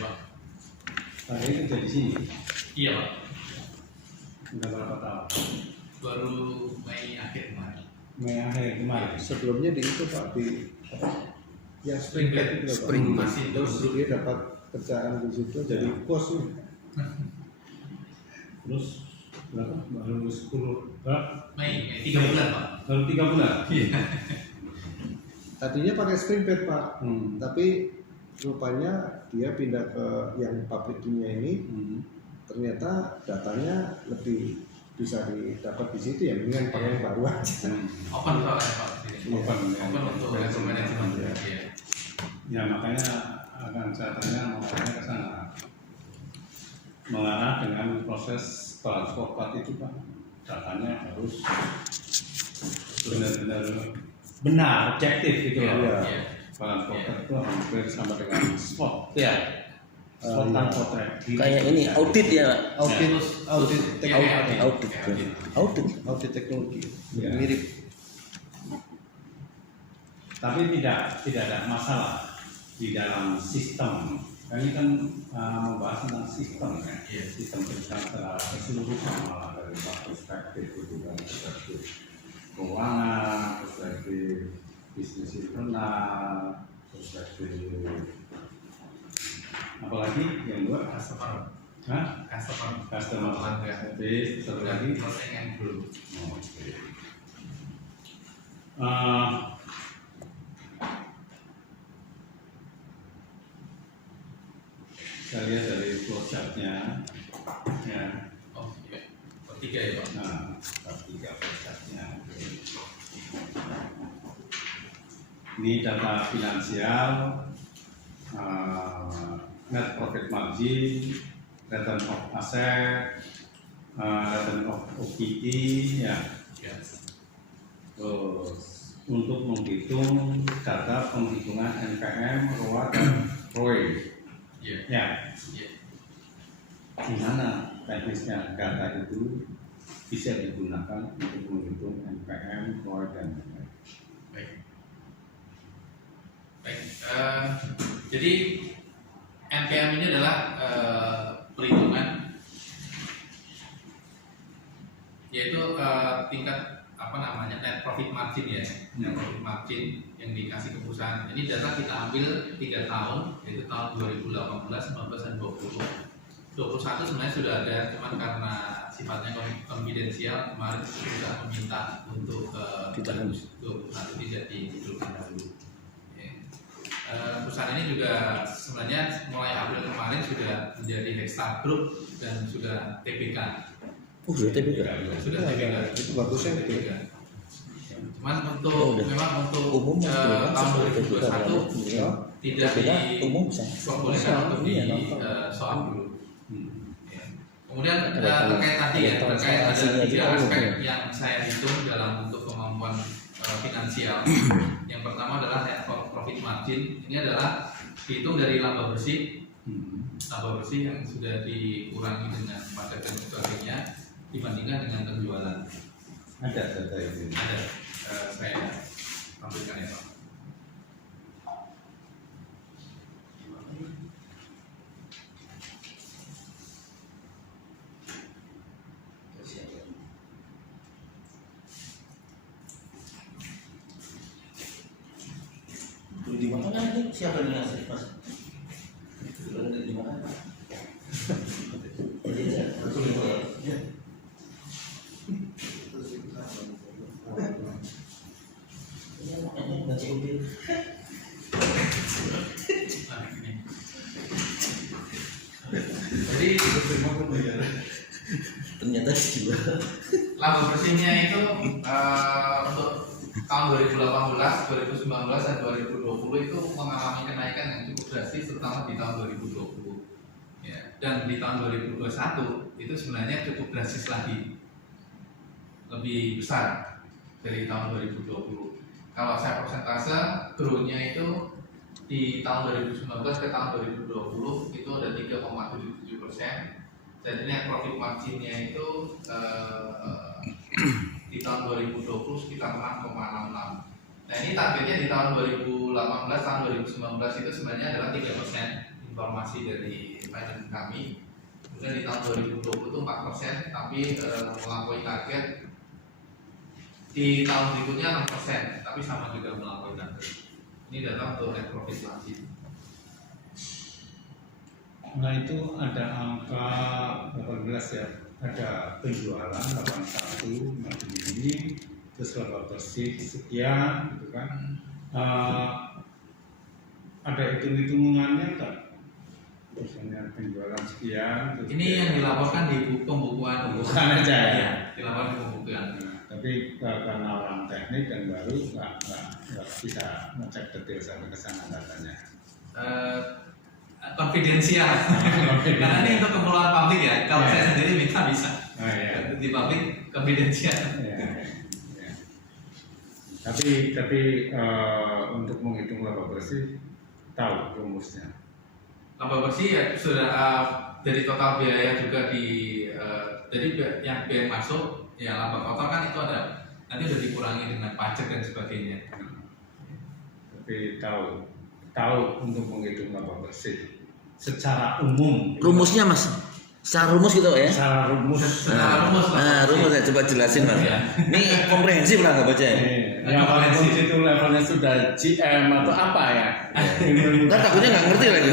Pak. Nah, ini kerja di sini. Iya Pak. Udah berapa tahun? Baru Mei akhir kemarin. Mei akhir kemarin. Sebelumnya di itu Pak di ya Springbed itu Pak. Spring Bed. Masih Terus terus. dia dapat kerjaan di situ jadi bos nih. Terus berapa? Baru 10 berapa? Mei 3 bulan Pak. Baru 3 bulan. Iya. Tadinya pakai Springbed Pak, Hmm. tapi rupanya dia pindah ke yang pabrik kimia ini. Hmm. Ternyata datanya lebih bisa didapat di situ ya, mendingan pakai yang baru aja. Open soalnya Pak. Open, ya. Open untuk level manajemen. Iya. Iya. Ya makanya akan saya tanya mengarahnya ke sana. Mengarah dengan proses transfer plat itu Pak, datanya harus benar objektif gitu Iya. loh. Iya. Transfer plat itu hampir sama dengan spot ya. Spot Iya. tanpa tracking. Kayak ini audit ya, Audit, audit Iya, teknologi, audit, audit. audit teknologi, Iya. mirip. Tapi tidak ada masalah di dalam sistem. Kami kan membahas tentang sistem ya. Iya. Sistem perusahaan secara keseluruhan malah dari perspektif itu kan, perspektif keuangan, perspektif bisnis internal, perspektif apalagi yang dua Customer. Hah? Customer service, satu lagi. Persaingan belum. Oh, oke. Saya lihat dari flowchartnya, ya. Oh iya. Ketiga ya Pak. Nah, tiga flowchartnya. Ini data finansial, net profit margin, return of asset, return of OPT, ya. Ya. Terus untuk menghitung data penghitungan NPM, ROA, dan ROE. Iya. Ya, Iya. gimana teknisnya data itu bisa digunakan untuk menghitung NPM, ROE, dan lain-lain. Baik. Baik. Jadi NPM ini adalah perhitungan, yaitu tingkat apa namanya net profit margin ya, net profit margin yang dikasih ke perusahaan. Ini data kita ambil 3 tahun, yaitu tahun 2018, 19 dan 20. 21 sebenarnya sudah ada, cuman karena sifatnya konfidensial kemarin sudah meminta untuk Ditahan. 21 tidak dijudulkan dahulu. Ya. Perusahaan ini juga sebenarnya mulai April kemarin sudah menjadi Hexta Group dan sudah TBK. Sudah TBK. Sudah TBK. Itu bagusnya itu. TBK. Cuman untuk Oh, udah. memang untuk Umum kan tahun sudah 2021 TBK. tidak TBK umum bisa. diperbolehkan untuk Iya, di nonton. soal dulu. Hmm. Ya. Kemudian Ada terkait tadi ya, ada terkait ada transaksinya 3 juga, aspek ya. yang saya hitung dalam untuk kemampuan finansial. Yang pertama adalah net profit margin. Ini adalah dihitung dari laba bersih, laba bersih yang sudah dikurangi dengan pajak dan sebagainya dibandingkan dengan penjualan. Ada data itu. Ada, saya tampilkan ya Pak. Di mana kan itu siapa yang ngasih mas? Di mana? Ya. Ya, makanya baca mobil. Nah, ini. Jadi Ternyata dijual. laba bersihnya itu untuk tahun 2018, 2019 dan 2020 itu mengalami kenaikan yang cukup drastis, terutama di tahun 2020. Ya, dan di tahun 2021 itu sebenarnya cukup drastis lagi, lebih besar dari tahun 2020. Kalau saya persentase growth-nya itu di tahun 2019 ke tahun 2020 itu ada 3,77%. Jadi net profit margin-nya itu di tahun 2020 sekitar 6,66. Nah ini targetnya di tahun 2018 tahun 2019 itu sebenarnya adalah 3%. informasi dari finance kami. Kemudian di tahun 2020 itu 4%, tapi melampaui target. Di tahun berikutnya 6%, tapi sama juga melampaui target. Ini data untuk net profit margin. Nah itu ada angka 18 ya, ada penjualan 81 macam ini, terus laba bersih sekian, gitu kan. Ada hitung-hitungannya nggak? Misalnya penjualan sekian. Terus Ini yang dilaporkan di pembukuan. Bukan aja ya. Iya, dilaporkan di pembukuan. Nah, tapi karena orang teknik dan baru nggak bisa ngecek detail sampai ke sana datanya. Konfidensial. Karena ini untuk keperluan publik ya. Kalau Yeah. saya sendiri minta bisa. Oh, iya. Di publik konfidensial. Ya, ya. Tapi untuk menghitung laba bersih tahu rumusnya. Laba bersih ya sudah dari total biaya juga jadi yang biaya masuk ya laba total kan itu ada nanti udah dikurangi dengan pajak dan sebagainya. Tapi tahu untuk menghitung laba bersih secara umum. Rumusnya Mas, secara rumus gitu ya? Secara rumus. Secara rumus laba Nah, bersih. rumus ya, coba jelasin Mas. Iya. Ini komprehensif lah nggak baca ya? Ya walaupun itu levelnya sudah GM atau apa ya. Ntar takutnya nggak ngerti lagi.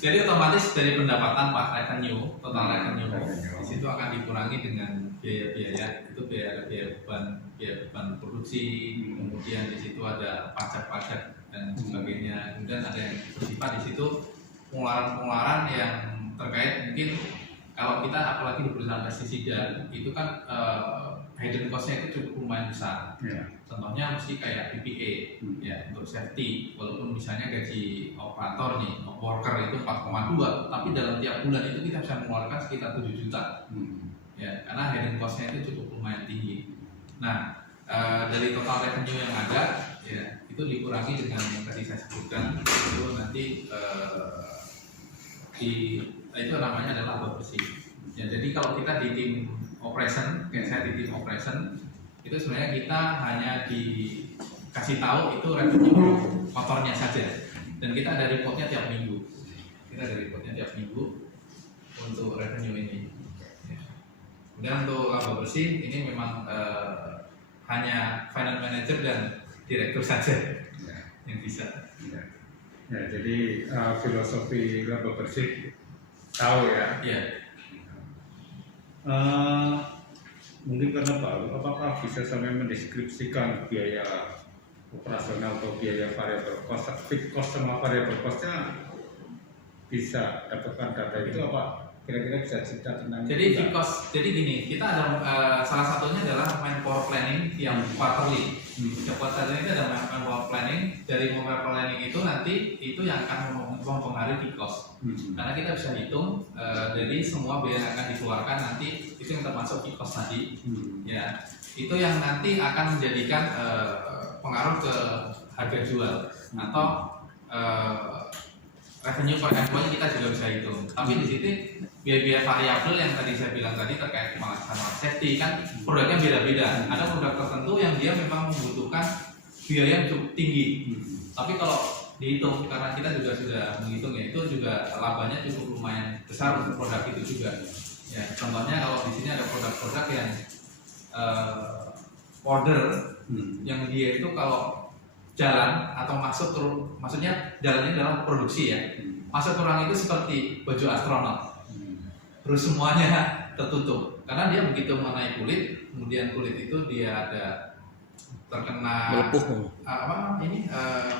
Jadi otomatis dari pendapatan Pak revenue, total revenue di situ akan dikurangi dengan biaya-biaya itu biaya beban produksi, kemudian di situ ada pajak-pajak dan sebagainya, kemudian ada yang bersifat di situ pengeluaran-pengeluaran yang terkait mungkin kalau kita apalagi di perusahaan pestisida itu kan hidden cost-nya itu cukup lumayan besar. Ya. Contohnya mesti kayak PPE ya untuk safety, walaupun misalnya gaji operator nih worker itu 4,2, tapi dalam tiap bulan itu kita bisa mengeluarkan sekitar 7 juta ya karena hidden cost-nya itu cukup lumayan tinggi. Nah dari total revenue yang ada ya itu dikurangi dengan yang tadi saya sebutkan itu nanti itu namanya adalah laba bersih ya. Jadi kalau kita di tim operation, kayak saya di tim operation itu sebenarnya kita hanya dikasih tahu itu revenue kotornya saja dan kita ada reportnya tiap minggu. Untuk revenue ini. Kemudian untuk laba bersih ini memang hanya finance manager dan direktur saja yang bisa. Ya, jadi filosofi laba bersih tahu ya. Iya. Mungkin karena baru, apakah bisa sampai mendeskripsikan biaya operasional atau biaya variabel cost, fixed cost sama variabel costnya bisa dapatkan data itu apa? Kira-kira bisa cerita tentang Jadi itu fixed cost, jadi gini, kita ada salah satunya adalah manpower planning yang quarterly. Quarterly itu ada manpower planning. Dari manpower planning itu nanti itu yang akan mempengaruhi fixed cost. Karena kita bisa hitung dari semua biaya yang akan dikeluarkan nanti itu yang termasuk fixed cost tadi. Ya, itu yang nanti akan menjadikan pengaruh ke harga jual atau revenue per employee kita juga bisa hitung. Tapi di sini biaya-biaya variabel yang tadi saya bilang tadi terkait sama safety kan produknya beda-beda. Ada produk tertentu yang dia memang membutuhkan biaya yang cukup tinggi. Tapi kalau dihitung karena kita juga sudah menghitung ya itu juga labanya cukup lumayan besar untuk produk itu juga. Ya, contohnya kalau di sini ada produk-produk yang order yang dia itu kalau jalan atau masuk maksudnya jalannya adalah produksi ya. Masuk ke ruang itu seperti baju astronot. Terus semuanya tertutup karena dia begitu mengenai kulit, kemudian kulit itu dia ada terkena Melepuh.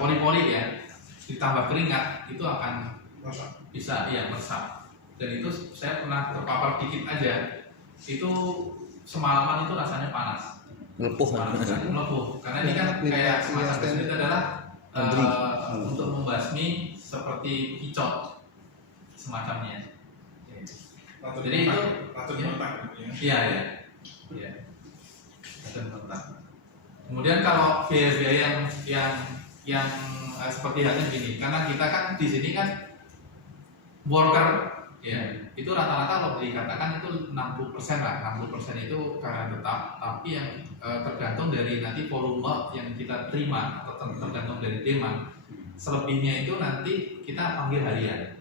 pori-pori ya, ditambah keringat itu akan bisa meresap. Dan itu saya pernah terpapar dikit aja, itu semalaman itu rasanya panas. Melepuh. Melepuh karena ini kan kayak semacam itu adalah untuk membasmi seperti picot semacamnya. Jadi itu iya. Kemudian kalau biaya-biaya yang seperti halnya begini, karena kita kan di sini kan worker ya, itu rata-rata kalau dikatakan itu 60% lah, 60% itu karena tetap, tapi yang tergantung dari nanti volume yang kita terima atau tergantung dari demand. selebihnya itu nanti kita panggil harian,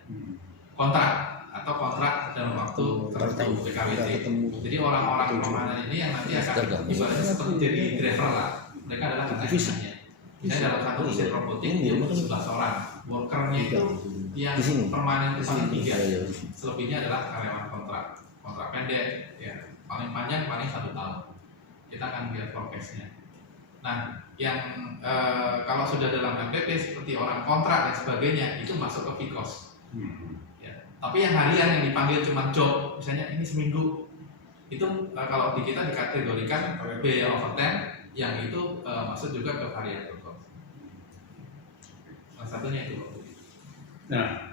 kontrak atau kontrak dalam waktu tertentu PKWT. Jadi orang-orang permanen ini yang nanti akan ibaratnya seperti jadi driver lah. Mereka adalah tenaga. Misalnya dalam satu mesin robotik dia butuh 11 orang, workernya itu yang permanen itu paling 3, selebihnya adalah karyawan kontrak pendek, ya paling panjang paling 1 tahun. Kita akan lihat forecastnya. Nah, yang kalau sudah dalam MPP seperti orang kontrak dan sebagainya itu masuk ke Vikos. Ya. Tapi yang harian yang dipanggil cuma job, misalnya ini seminggu, itu kalau di kita dikategorikan biaya overtime, yang itu masuk juga ke variable cost. Salah satunya itu. Nah,